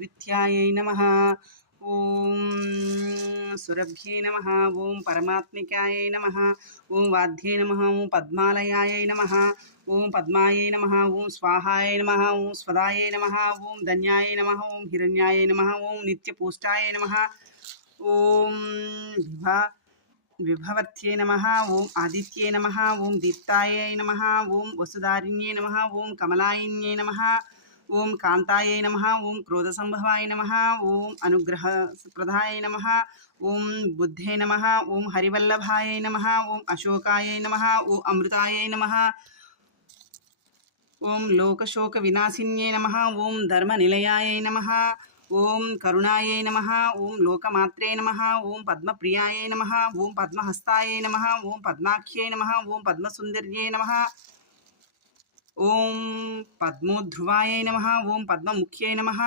विद्युत्यायै नमः। ओम सुरभ्ये नमः। ओम परमात्मिकायै नमः। ओम वाध्ये नमः। ओम पद्मालयायै नमः। ओम पद्मायै नमः। ओम स्वाहाय नमः। ओम स्वदायै नमः। ओम धन्याय नमः। ओम हिरण्याय नमः। ओम नित्यपुष्टाय नमः। ओम विभवर्त्ये नमः। ओम आदित्ये नमः। ओम दीप्तायै नमः। ओम वसुधारिण्ये नमः। ओम कमलायिन्ये नमः। ओम कांतायै नमः। ओम क्रोधसंभवाय नमः। ओम अनुग्रहप्रदाय नमः। ओम बुद्धे नमः। ओम हरिवल्लभाय नमः। ओम अशोकाय नमः। ओम अमृताय नमः। ओम लोकशोक विनाशिन्ये नमः। ओम धर्मनिलयाय नमः। ओम करुणायै नमः। ओम लोकमात्रे नमः। ओम पद्मप्रियाय नमः। ओम पद्महस्ताय नमः। ओम पद्माख्ये नमः। ओम पद्मसुंदर्ये नमः। ओम पद्मोध्रुवाय नमः। ओम पद्ममुख्ये नमः।